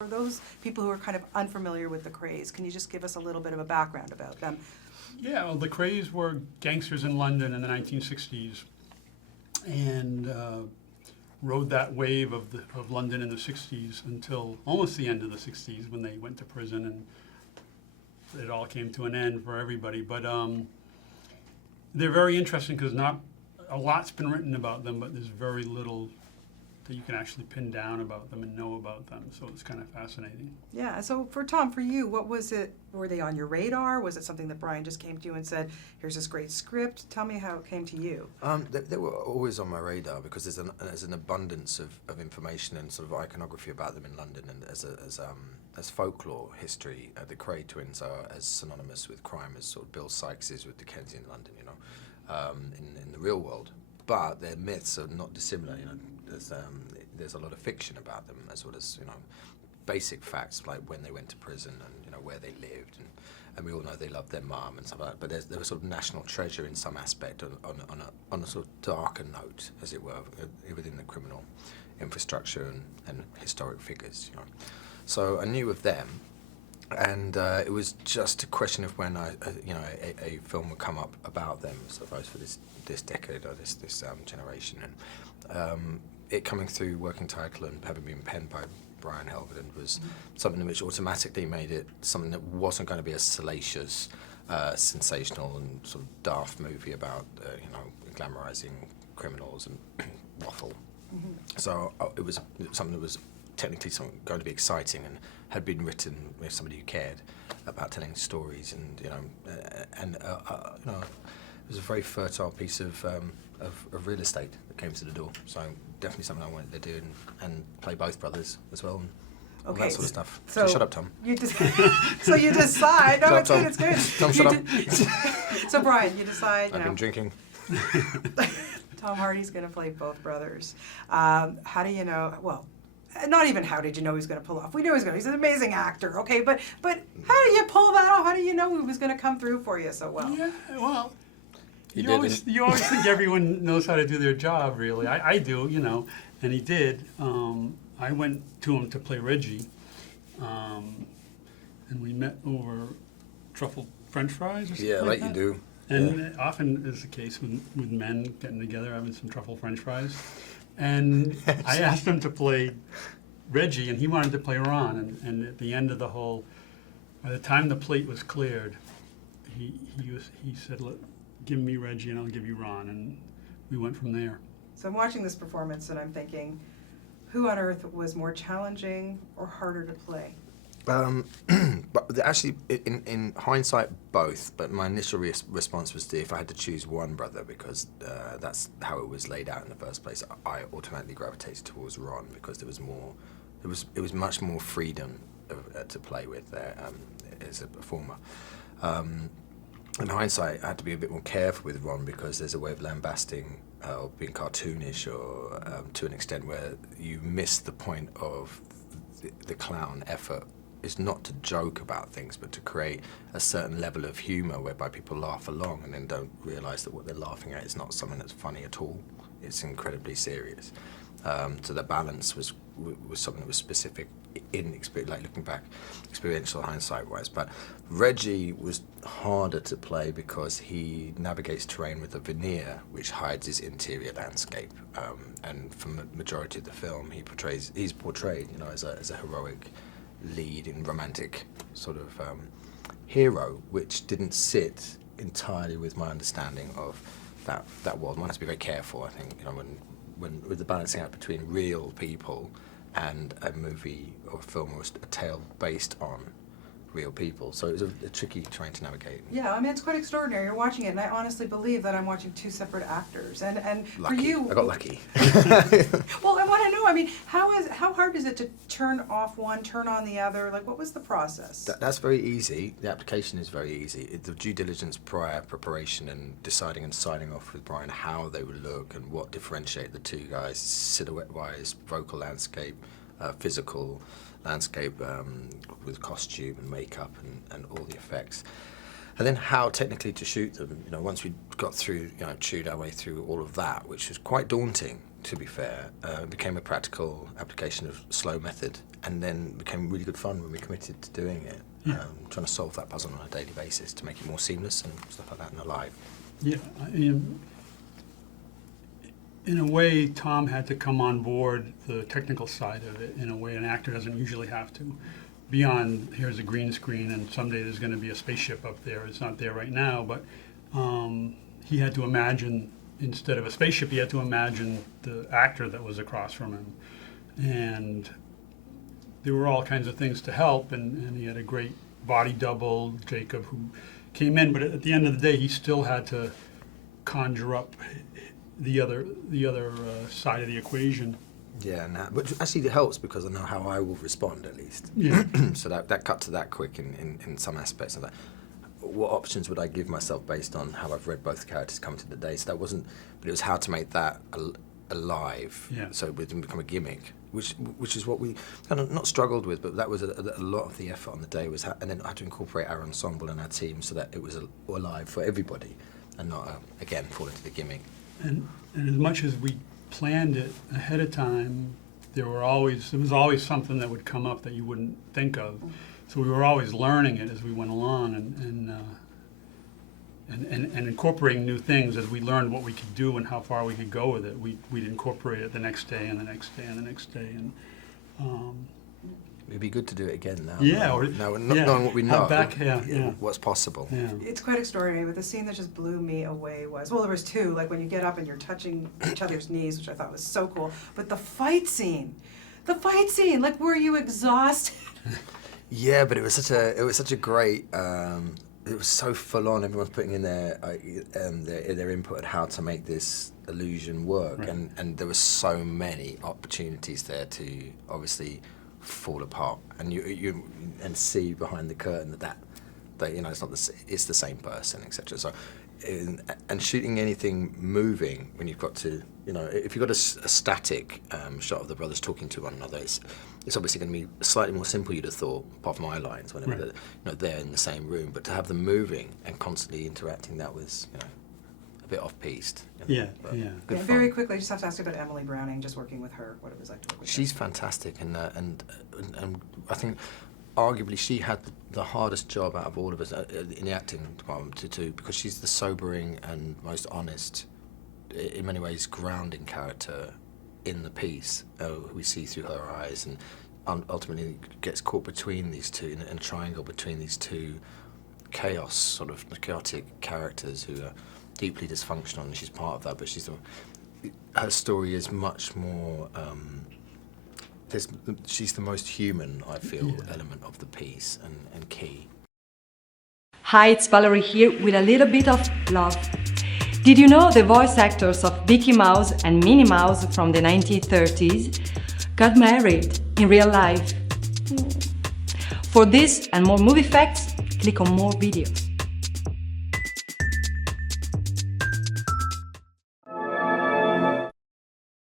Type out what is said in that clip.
For those people who are kind of unfamiliar with the Krays, can you just give us a little bit of a background about them? Yeah, well, the Krays were gangsters in London in the 1960s, and rode that wave of London in the 60s until almost the end of the 60s when they went to prison, and it all came to an end for everybody. But they're very interesting because not a lot's been written about them, but there's very little that you can actually pin down about them and know about them. So it's kind of fascinating. Yeah, so for Tom, for you, what was it? Were they on your radar? Was it something that Brian just came to you and said, here's this great script? Tell me how it came to you. They were always on my radar because there's an abundance of information and sort of iconography about them in London, and as folklore history, the Kray twins are as synonymous with crime as sort of Bill Sikes is with Dickensian London, you know, in the real world. But their myths are not dissimilar, you know. There's a lot of fiction about them, as well as, you know, basic facts like when they went to prison and, you know, where they lived, and we all know they loved their mum and stuff like that. But there was sort of national treasure in some aspect on a sort of darker note, as it were, within the criminal infrastructure and historic figures, you know. So I knew of them, and it was just a question of when a film would come up about them, I suppose, for this decade or this generation, and it coming through working title and having been penned by Brian Helgeland was something which automatically made it something that wasn't going to be a salacious, sensational and sort of daft movie about glamorizing criminals and waffle. Mm-hmm. So it was something that was technically going to be exciting and had been written with somebody who cared about telling stories, and it was a very fertile piece of real estate that came to the door. So definitely something I wanted to do and play both brothers as well. And all that sort of stuff. So shut up, Tom. So you decide. No, shut it's good. Tom, shut up. So Brian, you decide. I've been drinking. Tom Hardy's going to play both brothers. How do you know? Well, not even how did you know he was going to pull off? We knew he was going to. He's an amazing actor, okay? But how do you pull that off? How do you know he was going to come through for you so well? Yeah, well, you always think everyone knows how to do their job, really. I do, you know, and he did. I went to him to play Reggie, and we met over truffle French fries or something like you do. And often is the case with men getting together, having some truffle French fries. And I asked him to play Reggie, and he wanted to play Ron. And at the end of the whole, by the time the plate was cleared, he said, "Look, give me Reggie, and I'll give you Ron." And we went from there. So I'm watching this performance, and I'm thinking, who on earth was more challenging or harder to play? But actually, in hindsight, both. But my initial response was if I had to choose one brother, because that's how it was laid out in the first place, I automatically gravitated towards Ron because there was more. It was much more freedom to play with there as a performer. In hindsight, I had to be a bit more careful with Ron because there's a way of lambasting or being cartoonish, or to an extent where you miss the point of the clown effort. Is not to joke about things, but to create a certain level of humour whereby people laugh along and then don't realise that what they're laughing at is not something that's funny at all. It's incredibly serious. So the balance was something that was specific in experience, like looking back, experiential hindsight-wise. But Reggie was harder to play because he navigates terrain with a veneer which hides his interior landscape. And from the majority of the film, he's portrayed, you know, as a heroic lead in romantic sort of hero, which didn't sit entirely with my understanding of that world. One has to be very careful, I think, you know, when with the balancing out between real people and a movie or a film or a tale based on real people. So it was a tricky terrain to navigate. Yeah, I mean, it's quite extraordinary. You're watching it, and I honestly believe that I'm watching two separate actors. And lucky. For you, I got lucky. Well, I want to know. I mean, how hard is it to turn off one, turn on the other? Like, what was the process? That's very easy. The application is very easy. The due diligence prior preparation and deciding and signing off with Brian how they would look and what differentiate the two guys, silhouette-wise, vocal landscape, physical landscape with costume and makeup and all the effects, and then how technically to shoot them. You know, once we got through, you know, chewed our way through all of that, which was quite daunting to be fair. It became a practical application of slow method, and then became really good fun when we committed to doing it. Yeah. Trying to solve that puzzle on a daily basis to make it more seamless and stuff like that and alive. Yeah, in a way, Tom had to come on board the technical side of it in a way an actor doesn't usually have to. Beyond, here's a green screen and someday there's going to be a spaceship up there. It's not there right now, but he had to imagine, instead of a spaceship, he had to imagine the actor that was across from him. And there were all kinds of things to help, and he had a great body double, Jacob, who came in, but at the end of the day, he still had to conjure up the other side of the equation. Yeah, but actually it helps because I know how I will respond at least. Yeah. So that cut to that quick in some aspects of that. What options would I give myself based on how I've read both characters come to the day? So that wasn't, but it was how to make that alive. Yeah. So it didn't become a gimmick, which is what we kind of not struggled with, but that was a lot of the effort on the day was, and then I had to incorporate our ensemble and our team so that it was alive for everybody, and not again fall into the gimmick. And as much as we planned it ahead of time, there was always something that would come up that you wouldn't think of. So we were always learning it as we went along and incorporating new things as we learned what we could do and how far we could go with it. We'd incorporate it the next day and the next day and the next day. And it'd be good to do it again now. Yeah, knowing what we know, yeah. what's possible. Yeah. It's quite extraordinary, but the scene that just blew me away was, well, there was two, like when you get up and you're touching each other's knees, which I thought was so cool, but the fight scene, like, were you exhausted? Yeah, but it was such a great. It was so full on. Everyone's putting in their input on how to make this illusion work, Right. and there were so many opportunities there to obviously fall apart, and you see behind the curtain that it's not it's the same person, etc. So, and shooting anything moving when you've got to, if you've got a static shot of the brothers talking to one another, it's obviously going to be slightly more simple, you'd have thought, apart from eye lines, whenever they're in the same room. But to have them moving and constantly interacting, that was a bit off-piste. Yeah. Good fun. Very quickly, I just have to ask you about Emily Browning, just working with her, what it was like to work with She's her. fantastic, and I think arguably she had the hardest job out of all of us in the acting department to do, because she's the sobering and most honest, in many ways grounding character in the piece, who we see through her eyes, and ultimately gets caught between these two, in a triangle between these two chaotic characters who are deeply dysfunctional, and she's part of that, but her story is much more, she's the most human, I feel, element of the piece, and key. Hi, it's Valerie here with a little bit of love. Did you know the voice actors of Mickey Mouse and Minnie Mouse from the 1930s got married in real life? For this and more movie facts, click on more videos.